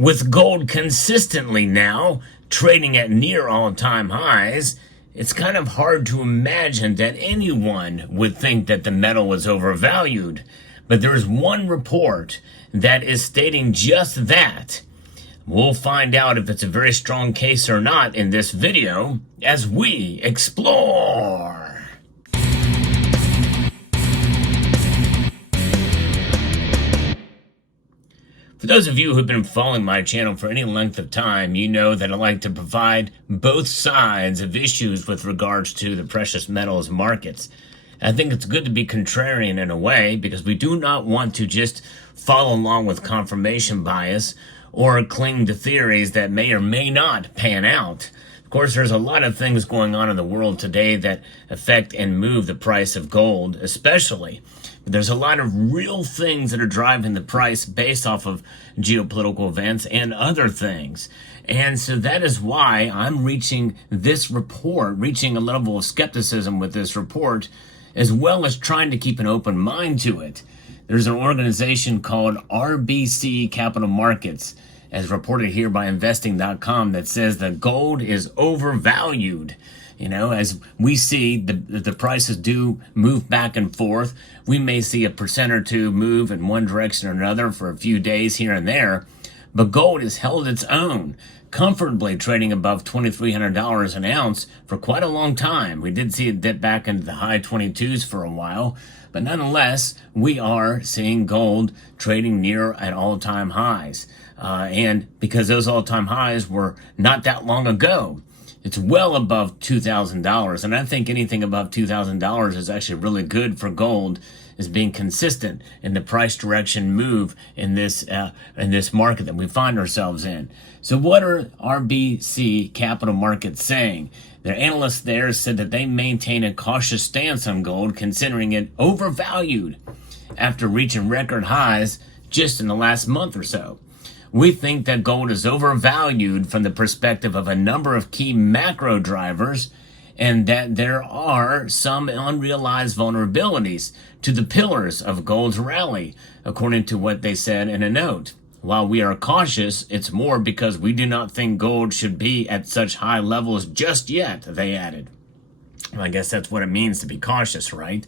With gold consistently now trading at near all-time highs, it's kind of hard to imagine that anyone would think that the metal was overvalued. But there's one report that is stating just that. We'll find out if it's a very strong case or not in this video as we explore. For those of you who've been following my channel for any length of time, you know that I like to provide both sides of issues with regards to the precious metals markets. I think it's good to be contrarian in a way because we do not want to just follow along with confirmation bias or cling to theories that may or may not pan out. Of course, there's a lot of things going on in the world today that affect and move the price of gold, especially. But there's a lot of real things that are driving the price based off of geopolitical events and other things. And so that is why I'm reaching this report, reaching a level of skepticism with this report, as well as trying to keep an open mind to it. There's an organization called RBC Capital Markets, as reported here by investing.com, that says that gold is overvalued. You know, as we see the prices do move back and forth, we may see a percent or two move in one direction or another for a few days here and there, but gold has held its own, comfortably trading above $2,300 an ounce for quite a long time. We did see it dip back into the high 22s for a while, but nonetheless, we are seeing gold trading near at all-time highs. And because those all-time highs were not that long ago, it's well above $2,000. And I think anything above $2,000 is actually really good for gold, as being consistent in the price direction move in this market that we find ourselves in. So what are RBC Capital Markets saying? Their analysts there said that they maintain a cautious stance on gold, considering it overvalued after reaching record highs just in the last month or so. We think that gold is overvalued from the perspective of a number of key macro drivers, and that there are some unrealized vulnerabilities to the pillars of gold's rally, according to what they said in a note. While we are cautious, it's more because we do not think gold should be at such high levels just yet, they added. Well, I guess that's what it means to be cautious, right?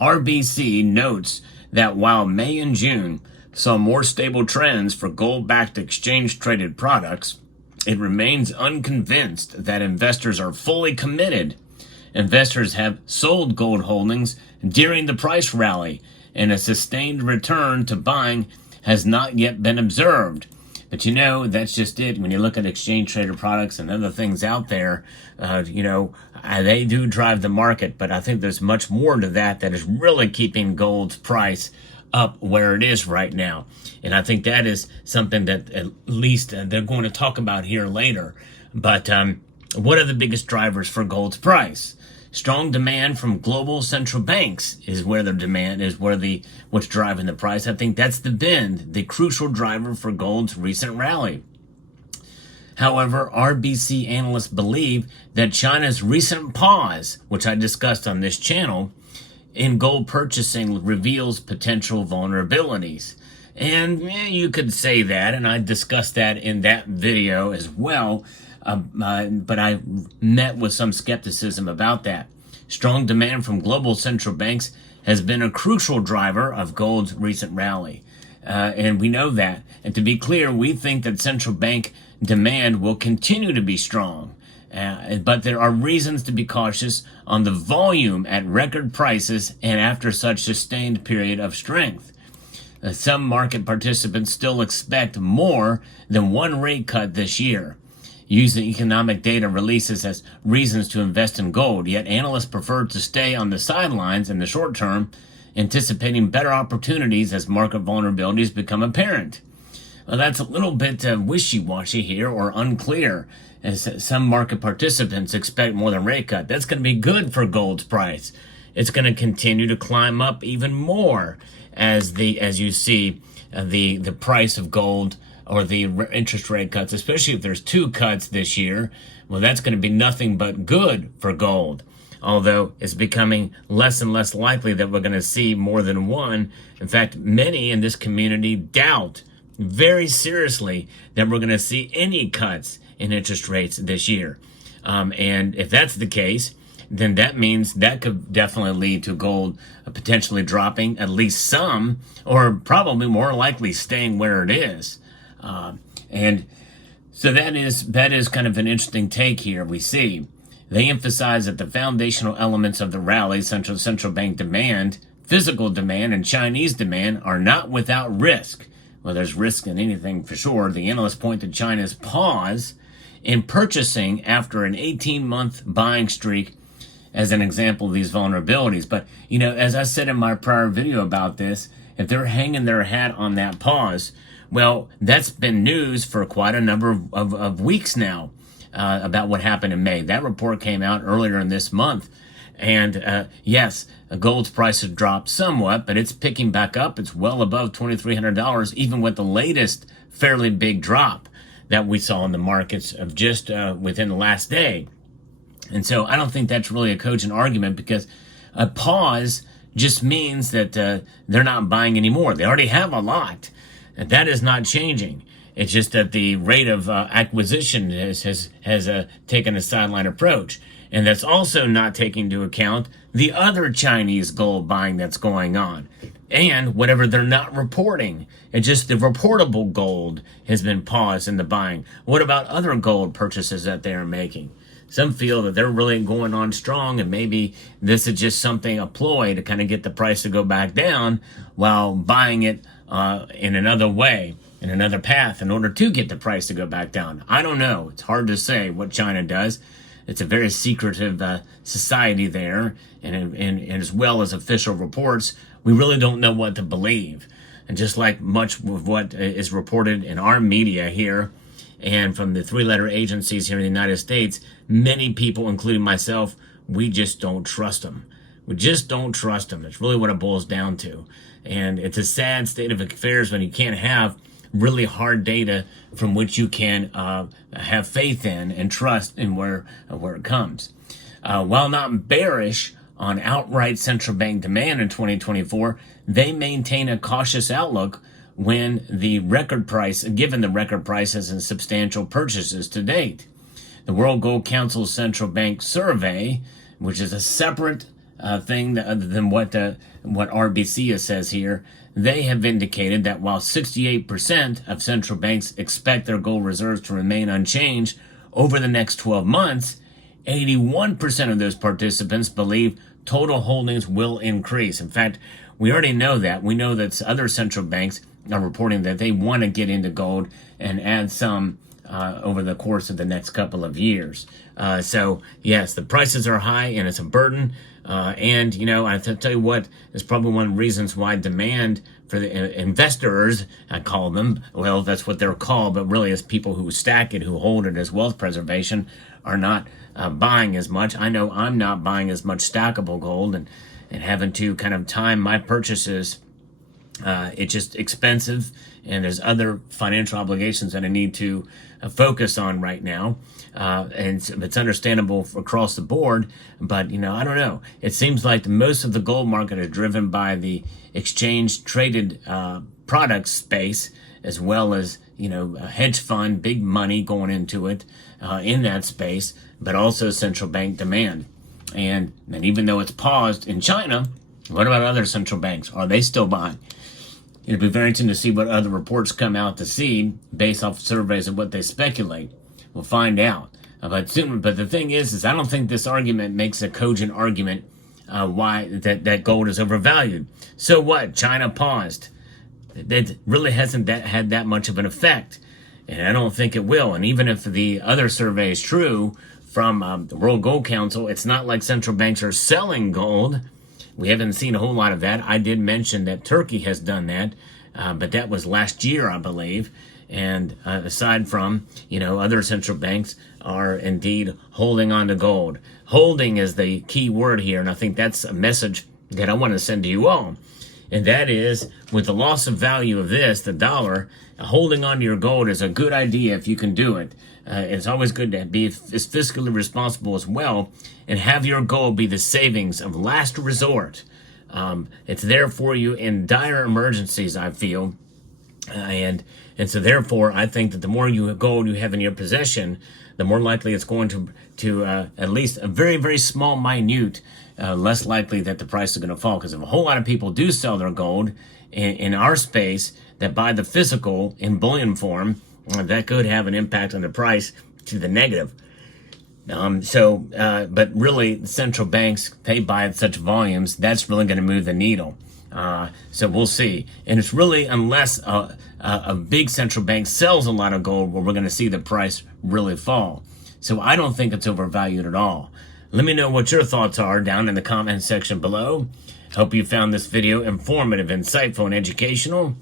RBC notes that while May and June saw more stable trends for gold-backed exchange-traded products, it remains unconvinced that investors are fully committed. Investors have sold gold holdings during the price rally, and a sustained return to buying has not yet been observed. But you know, that's just it. When you look at exchange-traded products and other things out there, they do drive the market, but I think there's much more to that is really keeping gold's price up where it is right now. And I think that is something that at least they're going to talk about here later. But what are the biggest drivers for gold's price? Strong demand from global central banks is where the demand is, what's driving the price. I think that's the crucial driver for gold's recent rally. However, RBC analysts believe that China's recent pause, which I discussed on this channel, in gold purchasing reveals potential vulnerabilities. And you could say that, and I discussed that in that video as well, but I met with some skepticism about that. Strong demand from global central banks has been a crucial driver of gold's recent rally. And we know that. And to be clear, we think that central bank demand will continue to be strong. But there are reasons to be cautious on the volume at record prices and after such sustained period of strength. Some market participants still expect more than one rate cut this year. Using economic data releases as reasons to invest in gold, yet analysts prefer to stay on the sidelines in the short term, anticipating better opportunities as market vulnerabilities become apparent. Well, that's a little bit wishy-washy here, or unclear, as some market participants expect more than rate cut. That's going to be good for gold's price. It's going to continue to climb up even more as you see the price of gold or the interest rate cuts, especially if there's 2 cuts this year. Well, that's going to be nothing but good for gold. Although it's becoming less and less likely that we're going to see more than one. In fact, many in this community doubt very seriously that we're going to see any cuts in interest rates this year. And if that's the case, then that means that could definitely lead to gold potentially dropping at least some, or probably more likely staying where it is. And so that is kind of an interesting take here. We see they emphasize that the foundational elements of the rally, central bank demand, physical demand, and Chinese demand, are not without risk. Well, there's risk in anything for sure. The analysts point to China's pause in purchasing after an 18-month buying streak as an example of these vulnerabilities. But, as I said in my prior video about this, if they're hanging their hat on that pause, well, that's been news for quite a number of weeks now about what happened in May. That report came out earlier in this month. And yes, gold's price has dropped somewhat, but it's picking back up. It's well above $2,300, even with the latest fairly big drop that we saw in the markets of just within the last day. And so I don't think that's really a cogent argument, because a pause just means that they're not buying anymore. They already have a lot. And that is not changing. It's just that the rate of acquisition has taken a sideline approach. And that's also not taking into account the other Chinese gold buying that's going on, and whatever they're not reporting. It's just the reportable gold has been paused in the buying. What about other gold purchases that they are making? Some feel that they're really going on strong, and maybe this is just something, a ploy to kind of get the price to go back down while buying it in another way, in another path, in order to get the price to go back down. I don't know. It's hard to say what China does. It's a very secretive society there, and as well as official reports, we really don't know what to believe. And just like much of what is reported in our media here and from the three-letter agencies here in the United States, many people, including myself, we just don't trust them. We just don't trust them. That's really what it boils down to. And it's a sad state of affairs when you can't have really hard data from which you can have faith in and trust in where it comes. While not bearish on outright central bank demand in 2024, they maintain a cautious outlook given the record prices and substantial purchases to date. The World Gold Council's Central Bank Survey, which is a separate thing other than what RBC says here, they have indicated that while 68% of central banks expect their gold reserves to remain unchanged over the next 12 months, 81% of those participants believe total holdings will increase. In fact, we already know that. We know that other central banks are reporting that they want to get into gold and add some over the course of the next couple of years. So, yes, the prices are high and it's a burden. And, I tell you what, it's probably one of the reasons why demand for the investors, I call them, well, that's what they're called, but really it's people who stack it, who hold it as wealth preservation, are not buying as much. I know I'm not buying as much stackable gold and having to kind of time my purchases. It's just expensive, and there's other financial obligations that I need to focus on right now. And it's understandable across the board, but, I don't know. It seems like most of the gold market is driven by the exchange-traded product space, as well as, a hedge fund, big money going into it in that space, but also central bank demand. And even though it's paused in China, what about other central banks? Are they still buying? It'll be very interesting to see what other reports come out to see based off surveys of what they speculate. We'll find out. But the thing is I don't think this argument makes a cogent argument why that gold is overvalued. So what? China paused. That really hasn't had that much of an effect, and I don't think it will. And even if the other survey is true from the World Gold Council, it's not like central banks are selling gold. We haven't seen a whole lot of that. I did mention that Turkey has done that, but that was last year, I believe. And aside from, other central banks are indeed holding on to gold. Holding is the key word here, and I think that's a message that I want to send to you all. And that is, with the loss of value of the dollar, holding on to your gold is a good idea if you can do it. It's always good to be as fiscally responsible as well, and have your gold be the savings of last resort. It's there for you in dire emergencies, I feel. And And so therefore, I think that the more gold you have in your possession, the more likely it's going to at least a very, very small, minute, less likely that the price is going to fall. Because if a whole lot of people do sell their gold in our space that buy the physical in bullion form, that could have an impact on the price to the negative. But really, central banks, they buy in such volumes, that's really going to move the needle. So we'll see. And it's really unless a big central bank sells a lot of gold where we're going to see the price really fall. So I don't think it's overvalued at all. Let me know what your thoughts are down in the comment section below. Hope you found this video informative, insightful, and educational.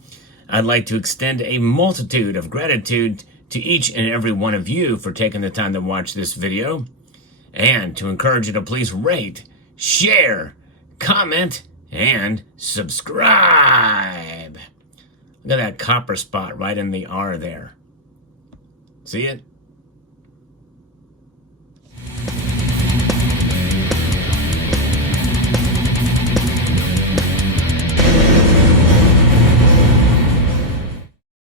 I'd like to extend a multitude of gratitude to each and every one of you for taking the time to watch this video, and to encourage you to please rate, share, comment, and subscribe. Look at that copper spot right in the R there. See it?